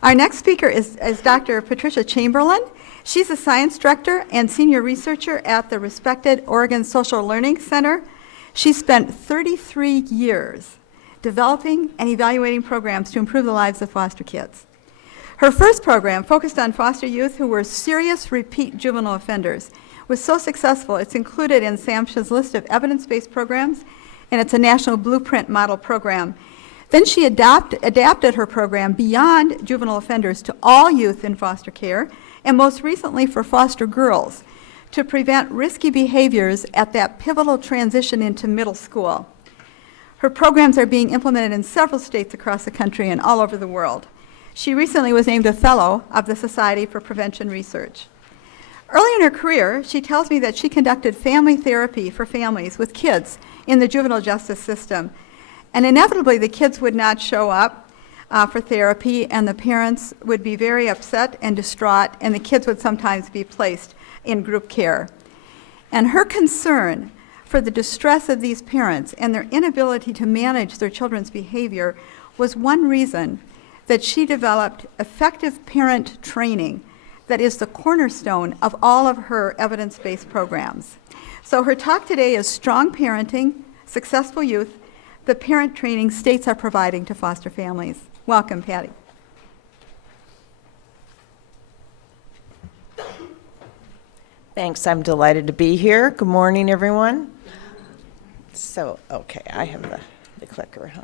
Our next speaker is Dr. Patricia Chamberlain. She's a science director and senior researcher at the respected Oregon Social Learning Center. She spent 33 years developing and evaluating programs to improve the lives of foster kids. Her first program focused on foster youth who were serious repeat juvenile offenders. Was so successful, it's included in SAMHSA's list of evidence-based programs, and it's a national blueprint model program. Then she adapted her program beyond juvenile offenders to all youth in foster care, and most recently for foster girls, to prevent risky behaviors at that pivotal transition into middle school. Her programs are being implemented in several states across the country and all over the world. She recently was named a Fellow of the Society for Prevention Research. Early in her career, she tells me that she conducted family therapy for families with kids in the juvenile justice system. And inevitably, the kids would not show up for therapy, and the parents would be very upset and distraught, and the kids would sometimes be placed in group care. And her concern for the distress of these parents and their inability to manage their children's behavior was one reason that she developed effective parent training that is the cornerstone of all of her evidence-based programs. So her talk today is Strong Parenting, Successful Youth, the parent training states are providing to foster families. Welcome, Patty. Thanks, I'm delighted to be here. Good morning, everyone. So, okay, I have the clicker, huh?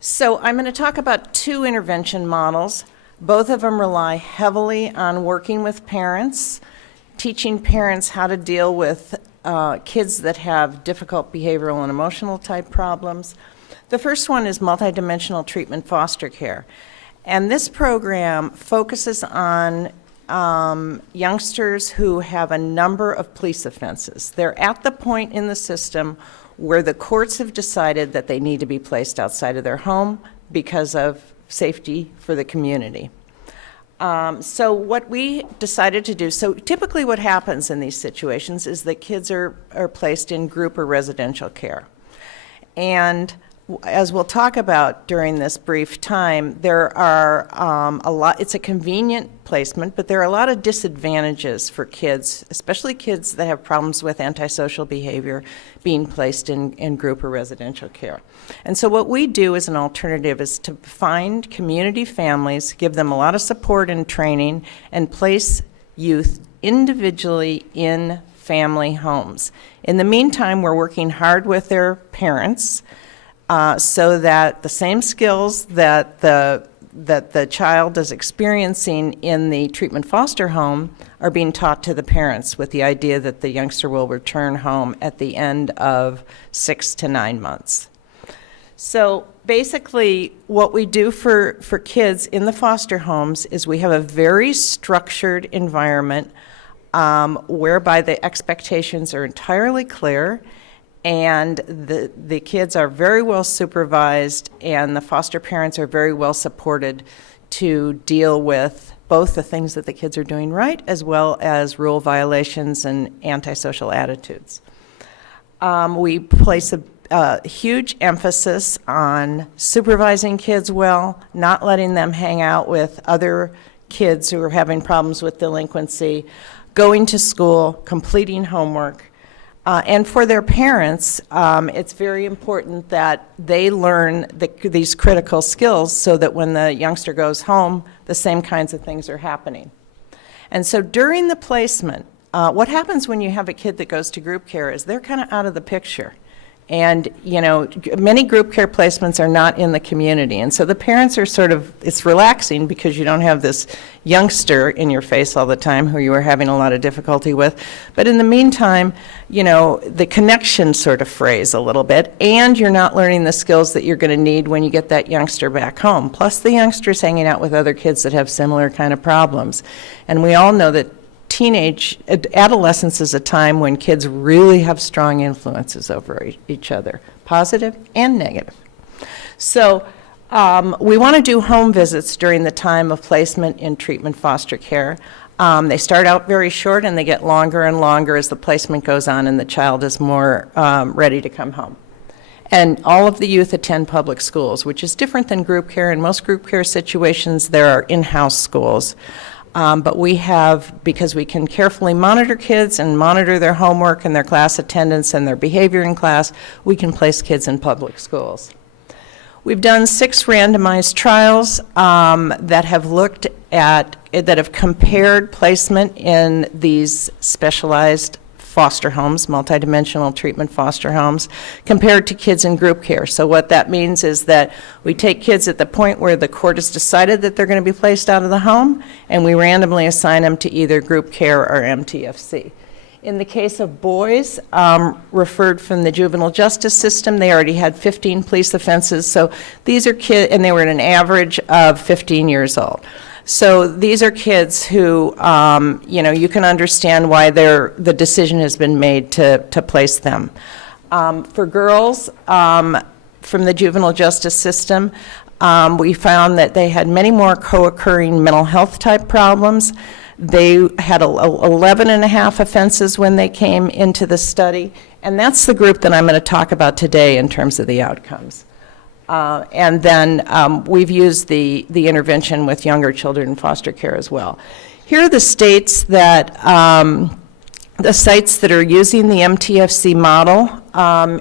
So I'm going to talk about two intervention models. Both of them rely heavily on working with parents, teaching parents how to deal with kids that have difficult behavioral and emotional type problems. The first one is multidimensional treatment foster care. And this program focuses on youngsters who have a number of police offenses. They're at the point in the system where the courts have decided that they need to be placed outside of their home because of safety for the community. So what we decided to do, so typically what happens in these situations is that kids are placed in group or residential care. And as we'll talk about during this brief time, there are it's a convenient placement, but there are a lot of disadvantages for kids, especially kids that have problems with antisocial behavior, being placed in group or residential care. And so what we do as an alternative is to find community families, give them a lot of support and training, and place youth individually in family homes. In the meantime, we're working hard with their parents so that the same skills that the child is experiencing in the treatment foster home are being taught to the parents, with the idea that the youngster will return home at the end of 6 to 9 months. So basically what we do for kids in the foster homes is we have a very structured environment whereby the expectations are entirely clear, and the kids are very well supervised, and the foster parents are very well supported to deal with both the things that the kids are doing right as well as rule violations and antisocial attitudes. We place a huge emphasis on supervising kids well, not letting them hang out with other kids who are having problems with delinquency, going to school, completing homework. And for their parents, it's very important that they learn these critical skills so that when the youngster goes home, the same kinds of things are happening. And so during the placement, what happens when you have a kid that goes to group care is they're kind of out of the picture. And, you know, many group care placements are not in the community. And so the parents are sort of, it's relaxing because you don't have this youngster in your face all the time who you are having a lot of difficulty with. But in the meantime, you know, the connection sort of frays a little bit, and you're not learning the skills that you're going to need when you get that youngster back home. Plus the youngster's hanging out with other kids that have similar kind of problems. And we all know that adolescence is a time when kids really have strong influences over each other, positive and negative. So we want to do home visits during the time of placement in treatment foster care. They start out very short and they get longer and longer as the placement goes on and the child is more ready to come home. And all of the youth attend public schools, which is different than group care. In most group care situations, there are in-house schools. But we have, because we can carefully monitor kids and monitor their homework and their class attendance and their behavior in class, we can place kids in public schools. We've done 6 randomized trials that have compared placement in these specialized foster homes, multidimensional treatment foster homes, compared to kids in group care. So what that means is that we take kids at the point where the court has decided that they're going to be placed out of the home, and we randomly assign them to either group care or MTFC. In the case of boys referred from the juvenile justice system, they already had 15 police offenses. So these are kids, and they were at an average of 15 years old. So these are kids who, you can understand why the decision has been made to place them. For girls from the juvenile justice system, we found that they had many more co-occurring mental health type problems. They had 11 and a half offenses when they came into the study, and that's the group that I'm going to talk about today in terms of the outcomes. And then we've used the intervention with younger children in foster care as well. Here are the states that, the sites that are using the MTFC model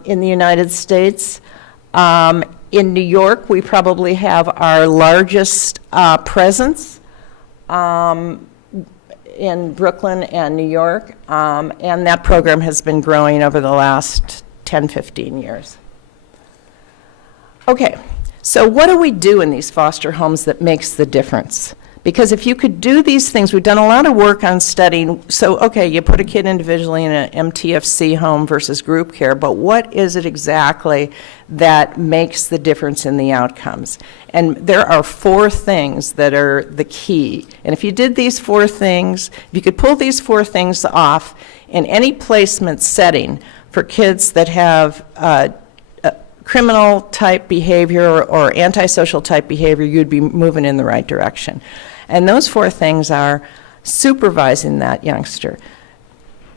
in the United States. In New York, we probably have our largest presence in Brooklyn and New York, and that program has been growing over the last 10, 15 years. Okay, so what do we do in these foster homes that makes the difference? Because if you could do these things, we've done a lot of work on studying, so okay, you put a kid individually in an MTFC home versus group care, but what is it exactly that makes the difference in the outcomes? And there are 4 things that are the key. And if you did these 4 things, if you could pull these 4 things off in any placement setting for kids that have criminal type behavior or antisocial type behavior, you'd be moving in the right direction. And those 4 things are supervising that youngster.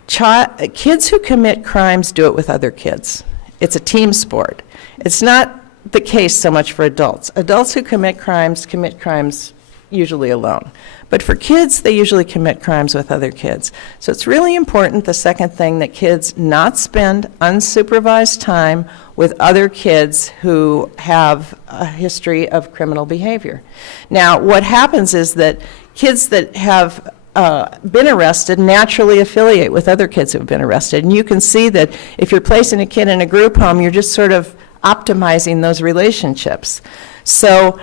Kids who commit crimes do it with other kids. It's a team sport. It's not the case so much for adults. Adults who commit crimes usually alone. But for kids, they usually commit crimes with other kids. So it's really important, the second thing, that kids not spend unsupervised time with other kids who have a history of criminal behavior. Now, what happens is that kids that have been arrested naturally affiliate with other kids who have been arrested. And you can see that if you're placing a kid in a group home, you're just sort of optimizing those relationships. So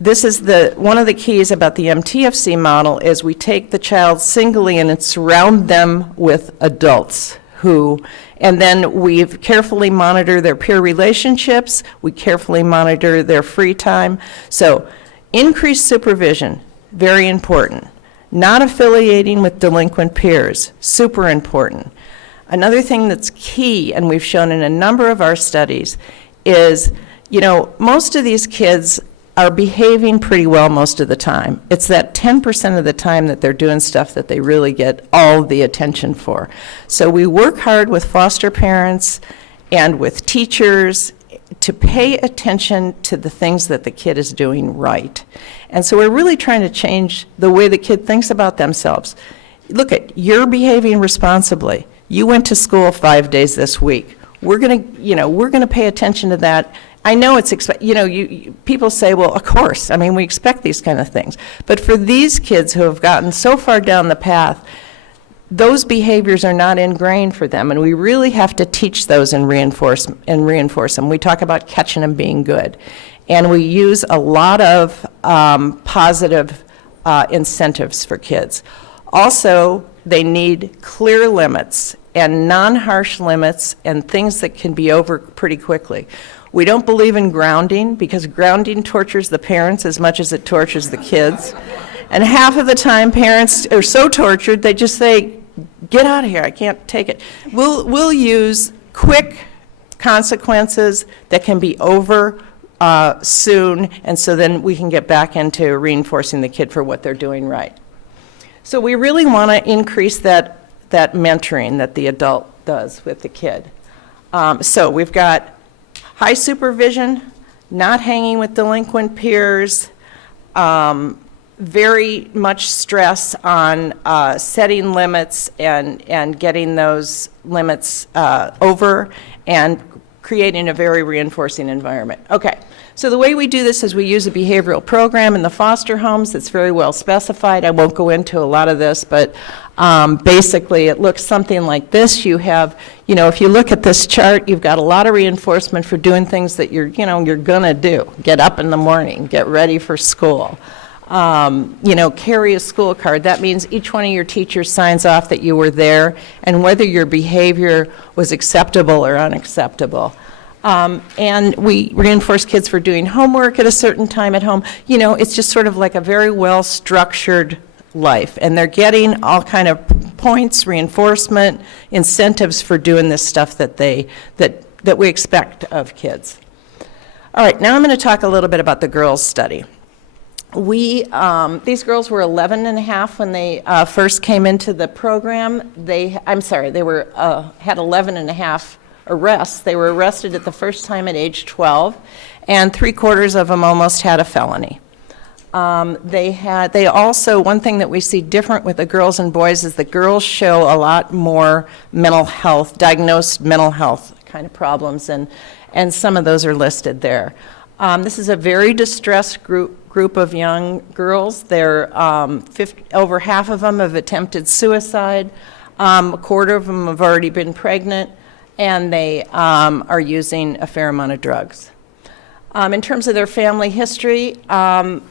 this is one of the keys about the MTFC model is we take the child singly and surround them with adults and then we carefully monitor their peer relationships, we carefully monitor their free time. So increased supervision, very important. Not affiliating with delinquent peers, super important. Another thing that's key, and we've shown in a number of our studies, is, most of these kids are behaving pretty well most of the time. It's that 10% of the time that they're doing stuff that they really get all the attention for. So we work hard with foster parents and with teachers to pay attention to the things that the kid is doing right. And so we're really trying to change the way the kid thinks about themselves. Look, you're behaving responsibly. You went to school 5 days this week. We're gonna pay attention to that. I know it's people say, well, of course, we expect these kind of things. But for these kids who have gotten so far down the path, those behaviors are not ingrained for them, and we really have to teach those and reinforce them. We talk about catching them being good. And we use a lot of positive incentives for kids. Also, they need clear limits and non-harsh limits and things that can be over pretty quickly. We don't believe in grounding because grounding tortures the parents as much as it tortures the kids. And half of the time parents are so tortured they just say, get out of here, I can't take it. We'll use quick consequences that can be over soon, and so then we can get back into reinforcing the kid for what they're doing right. So we really want to increase that mentoring that the adult does with the kid. So we've got High supervision, not hanging with delinquent peers, very much stress on setting limits and getting those limits over and creating a very reinforcing environment. Okay, so the way we do this is we use a behavioral program in the foster homes that's very well specified. I won't go into a lot of this, but basically it looks something like this. You have, if you look at this chart, you've got a lot of reinforcement for doing things that you're gonna do. Get up in the morning, get ready for school. Carry a school card. That means each one of your teachers signs off that you were there and whether your behavior was acceptable or unacceptable. And we reinforce kids for doing homework at a certain time at home. It's just sort of like a very well-structured life. And they're getting all kind of points, reinforcement, incentives for doing this stuff that we expect of kids. All right, now I'm going to talk a little bit about the girls' study. These girls were 11 and a half when they first came into the program. They had 11 and a half arrests. They were arrested at the first time at age 12, and 3/4 of them almost had a felony. They also, one thing that we see different with the girls and boys is the girls show a lot more mental health, diagnosed mental health kind of problems, and some of those are listed there. This is a very distressed group of young girls. Over half of them have attempted suicide. A quarter of them have already been pregnant, and they are using a fair amount of drugs. In terms of their family history,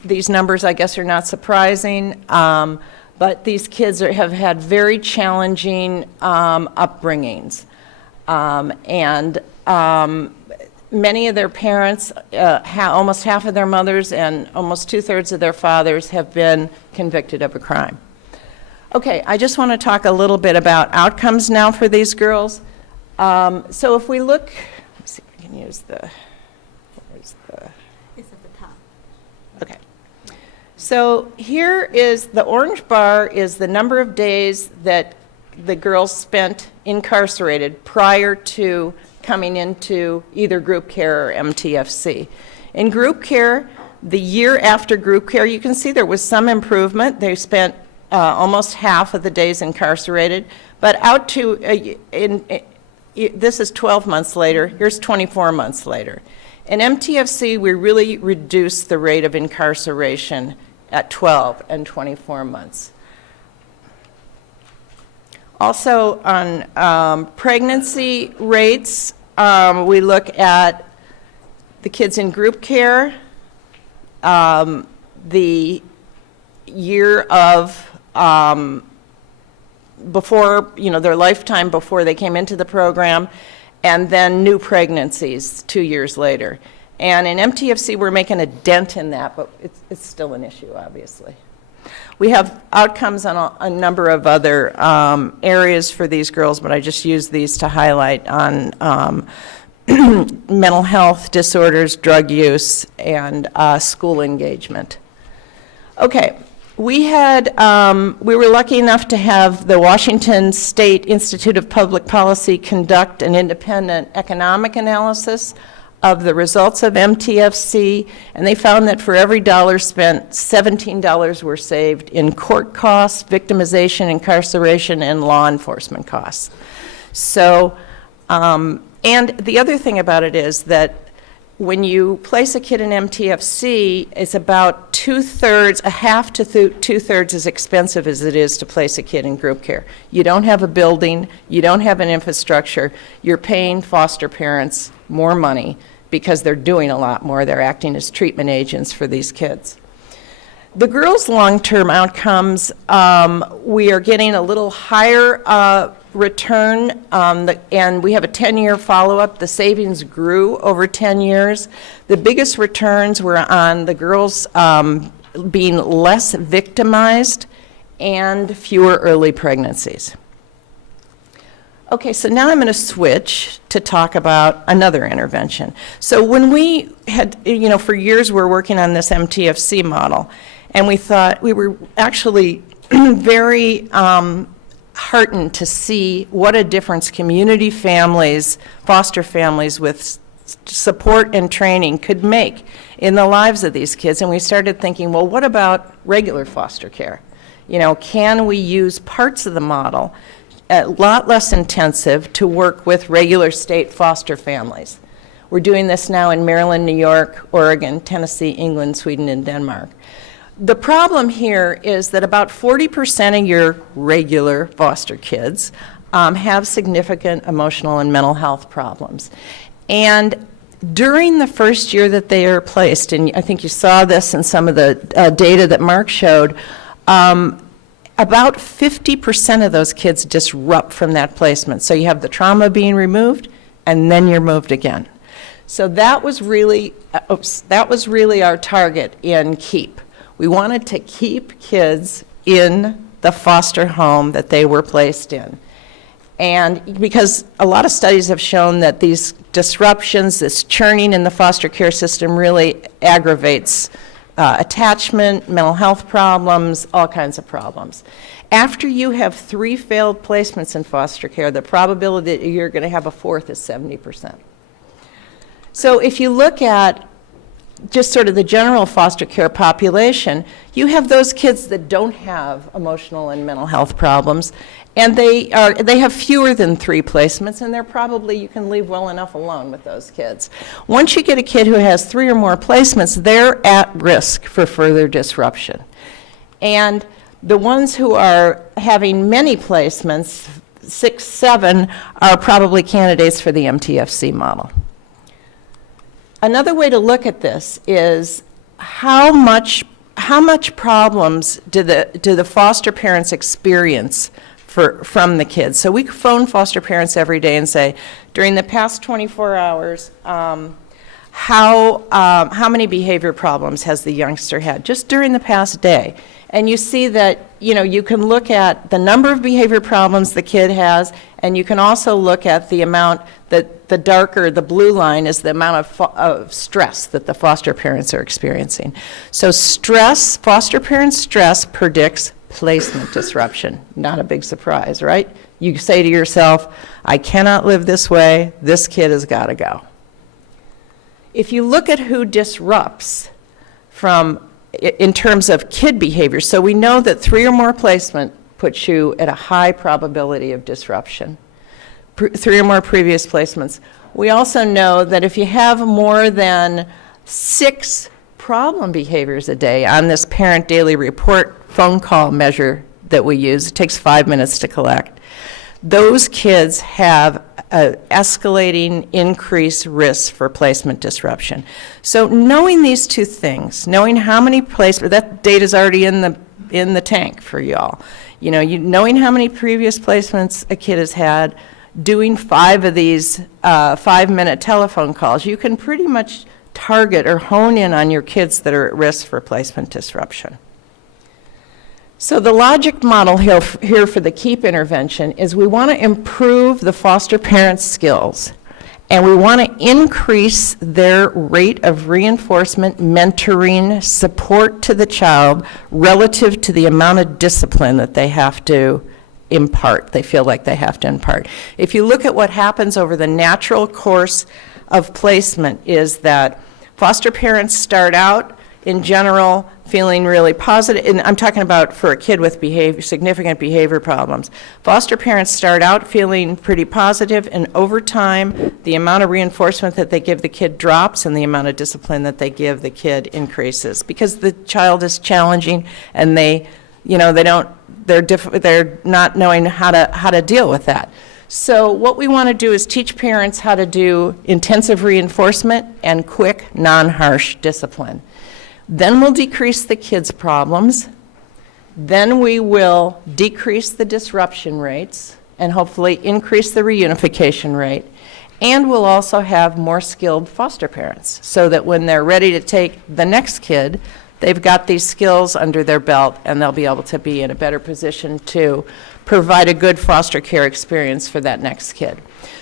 these numbers, I guess, are not surprising, but these kids have had very challenging upbringings. Many of their parents, almost half of their mothers and almost 2/3 of their fathers have been convicted of a crime. Okay, I just want to talk a little bit about outcomes now for these girls. So if we look, let me see if I can use where's the? It's at the top. Okay. So here is, the orange bar is the number of days that the girls spent incarcerated prior to coming into either group care or MTFC. In group care, the year after group care, you can see there was some improvement. They spent almost half of the days incarcerated, but out to, this is 12 months later, here's 24 months later. In MTFC, we really reduced the rate of incarceration at 12 and 24 months. Also, on pregnancy rates, we look at the kids in group care, the year of before, their lifetime before they came into the program, and then new pregnancies 2 years later. And in MTFC, we're making a dent in that, but it's still an issue, obviously. We have outcomes on a number of other areas for these girls, but I just use these to highlight on mental health disorders, drug use, and school engagement. Okay, we were lucky enough to have the Washington State Institute of Public Policy conduct an independent economic analysis of the results of MTFC, and they found that for every dollar spent, $17 were saved in court costs, victimization, incarceration, and law enforcement costs. So, and the other thing about it is that when you place a kid in MTFC, it's about a half to 2/3 as expensive as it is to place a kid in group care. You don't have a building, you don't have an infrastructure, you're paying foster parents more money because they're doing a lot more. They're acting as treatment agents for these kids. The girls' long-term outcomes, we are getting a little higher return, and we have a 10-year follow-up. The savings grew over 10 years. The biggest returns were on the girls being less victimized and fewer early pregnancies. Okay, so now I'm going to switch to talk about another intervention. So when we had, for years we're working on this MTFC model, and we thought we were actually very heartened to see what a difference community families, foster families with support and training could make in the lives of these kids. And we started thinking, well, what about regular foster care? You know, can we use parts of the model, a lot less intensive, to work with regular state foster families? We're doing this now in Maryland, New York, Oregon, Tennessee, England, Sweden, and Denmark. The problem here is that about 40% of your regular foster kids have significant emotional and mental health problems. And during the first year that they are placed, and I think you saw this in some of the data that Mark showed, about 50% of those kids disrupt from that placement. So you have the trauma being removed, and then you're moved again. So that was really our target in KEEP. We wanted to keep kids in the foster home that they were placed in. And because a lot of studies have shown that these disruptions, this churning in the foster care system really aggravates attachment, mental health problems, all kinds of problems. After you have 3 failed placements in foster care, the probability that you're going to have a 4th is 70%. So if you look at just sort of the general foster care population, you have those kids that don't have emotional and mental health problems, and they have fewer than 3 placements, and they're probably, you can leave well enough alone with those kids. Once you get a kid who has 3 or more placements, they're at risk for further disruption. And the ones who are having many placements, 6, 7, are probably candidates for the MTFC model. Another way to look at this is how much problems do the foster parents experience from the kids. So we phone foster parents every day and say, during the past 24 hours, how many behavior problems has the youngster had just during the past day? And you see that, you know, you can look at the number of behavior problems the kid has, and you can also look at the amount that the darker, the blue line is the amount of stress that the foster parents are experiencing. So stress, foster parent stress predicts placement disruption. Not a big surprise, right? You say to yourself, I cannot live this way, this kid has got to go. If you look at who disrupts in terms of kid behavior, so we know that 3 or more placement puts you at a high probability of disruption. 3 or more previous placements. We also know that if you have more than 6 problem behaviors a day on this parent daily report phone call measure that we use, it takes 5 minutes to collect, those kids have escalating increased risk for placement disruption. So knowing these 2 things, knowing how many placements, that data's already in the tank for y'all. You know, knowing how many previous placements a kid has had, doing 5 of these 5-minute telephone calls, you can pretty much target or hone in on your kids that are at risk for placement disruption. So the logic model here for the KEEP intervention is we want to improve the foster parents' skills, and we want to increase their rate of reinforcement, mentoring, support to the child relative to the amount of discipline that they have to impart, they feel like they have to impart. If you look at what happens over the natural course of placement is that foster parents start out in general feeling really positive, and I'm talking about for a kid with significant behavior problems. Foster parents start out feeling pretty positive, and over time, the amount of reinforcement that they give the kid drops, and the amount of discipline that they give the kid increases, because the child is challenging, and they're not knowing how to deal with that. So what we want to do is teach parents how to do intensive reinforcement and quick, non-harsh discipline. Then we'll decrease the kids' problems. Then we will decrease the disruption rates and hopefully increase the reunification rate. And we'll also have more skilled foster parents so that when they're ready to take the next kid, they've got these skills under their belt and they'll be able to be in a better position to provide a good foster care experience for that next kid.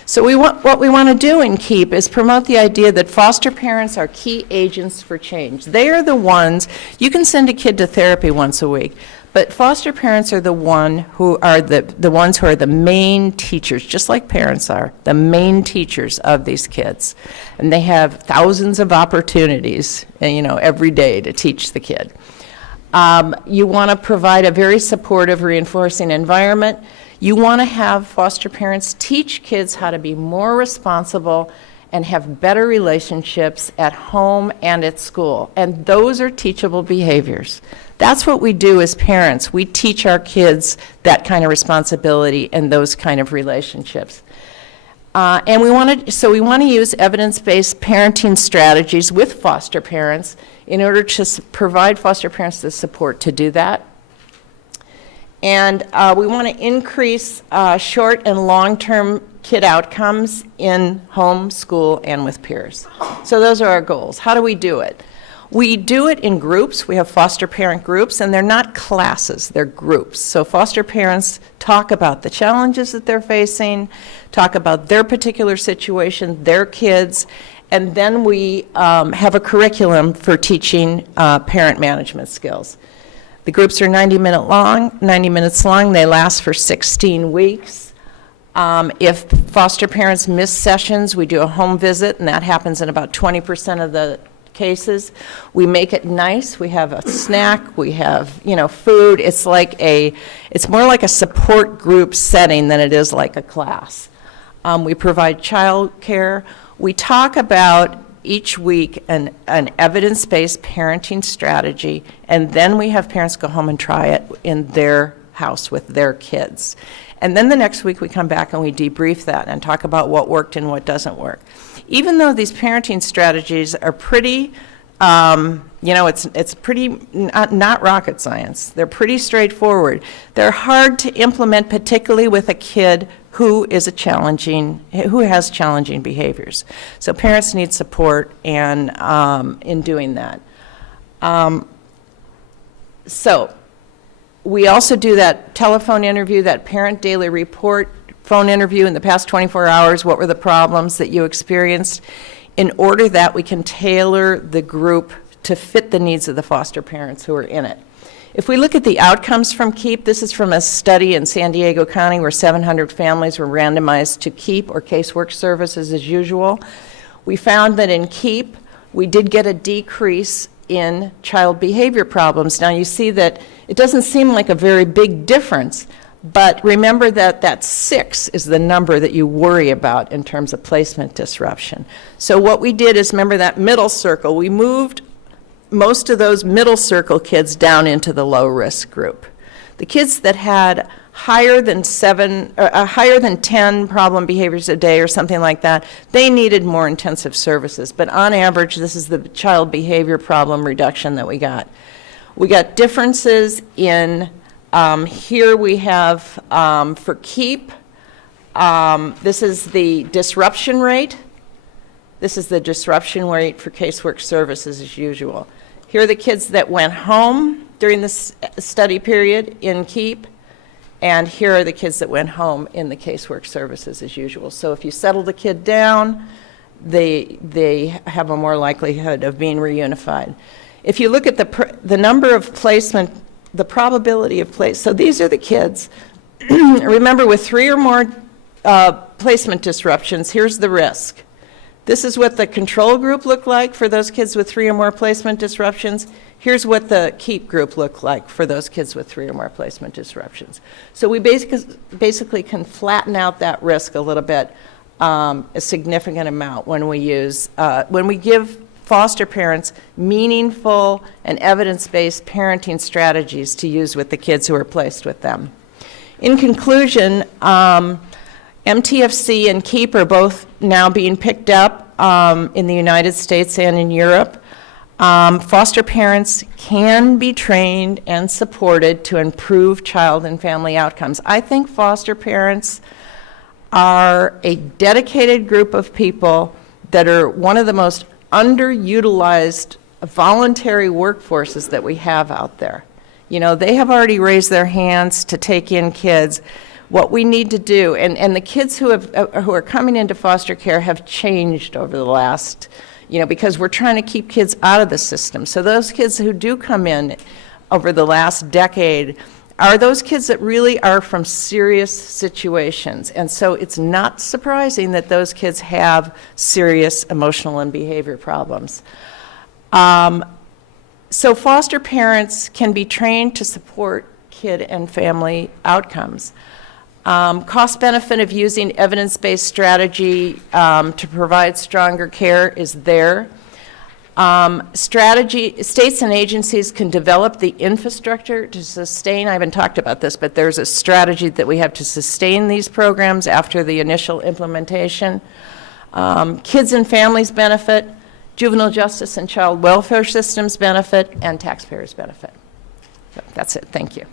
So what we want to do in KEEP is promote the idea that foster parents are key agents for change. They are the ones, you can send a kid to therapy once a week, but foster parents are the ones who are the main teachers, just like parents are, the main teachers of these kids. And they have thousands of opportunities, every day to teach the kid. You want to provide a very supportive, reinforcing environment. You want to have foster parents teach kids how to be more responsible and have better relationships at home and at school. And those are teachable behaviors. That's what we do as parents. We teach our kids that kind of responsibility and those kind of relationships. And we want to use evidence-based parenting strategies with foster parents in order to provide foster parents the support to do that. And we want to increase short and long-term kid outcomes in home, school, and with peers. So those are our goals. How do we do it? We do it in groups. We have foster parent groups, and they're not classes, they're groups. So foster parents talk about the challenges that they're facing, talk about their particular situation, their kids, and then we have a curriculum for teaching parent management skills. The groups are 90 minutes long. They last for 16 weeks. If foster parents miss sessions, we do a home visit, and that happens in about 20% of the cases. We make it nice. We have a snack. We have, food. It's more like a support group setting than it is like a class. We provide child care. We talk about each week an evidence-based parenting strategy, and then we have parents go home and try it in their house with their kids. And then the next week we come back and we debrief that and talk about what worked and what doesn't work. Even though these parenting strategies are pretty, it's pretty not rocket science. They're pretty straightforward. They're hard to implement, particularly with a kid who has challenging behaviors. So parents need support and in doing that. So we also do that telephone interview, that parent daily report, phone interview in the past 24 hours. What were the problems that you experienced? In order that we can tailor the group to fit the needs of the foster parents who are in it. If we look at the outcomes from KEEP, this is from a study in San Diego County where 700 families were randomized to KEEP or casework services as usual. We found that in KEEP, we did get a decrease in child behavior problems. Now you see that it doesn't seem like a very big difference, but remember that 6 is the number that you worry about in terms of placement disruption. So what we did is, remember that middle circle, we moved most of those middle circle kids down into the low risk group. The kids that had higher than 10 problem behaviors a day or something like that, they needed more intensive services. But on average, this is the child behavior problem reduction that we got. We got differences in, here we have for KEEP, this is the disruption rate. This is the disruption rate for casework services as usual. Here are the kids that went home during this study period in KEEP, and here are the kids that went home in the casework services as usual. So if you settle the kid down, they have a more likelihood of being reunified. If you look at the number of placement, the probability of place, so these are the kids. Remember, with 3 or more placement disruptions, here's the risk. This is what the control group looked like for those kids with 3 or more placement disruptions. Here's what the KEEP group looked like for those kids with 3 or more placement disruptions. So we basically can flatten out that risk a little bit, a significant amount when we give foster parents meaningful and evidence-based parenting strategies to use with the kids who are placed with them. In conclusion, MTFC and KEEP are both now being picked up in the United States and in Europe. Foster parents can be trained and supported to improve child and family outcomes. I think foster parents are a dedicated group of people that are one of the most underutilized voluntary workforces that we have out there. They have already raised their hands to take in kids. What we need to do, and the kids who are coming into foster care have changed over the last, because we're trying to keep kids out of the system. So those kids who do come in over the last decade are those kids that really are from serious situations. And so it's not surprising that those kids have serious emotional and behavior problems. So foster parents can be trained to support kid and family outcomes. Cost benefit of using evidence-based strategy to provide stronger care is there. States and agencies can develop the infrastructure to sustain, I haven't talked about this, but there's a strategy that we have to sustain these programs after the initial implementation. Kids and families benefit, juvenile justice and child welfare systems benefit, and taxpayers benefit. So that's it, thank you.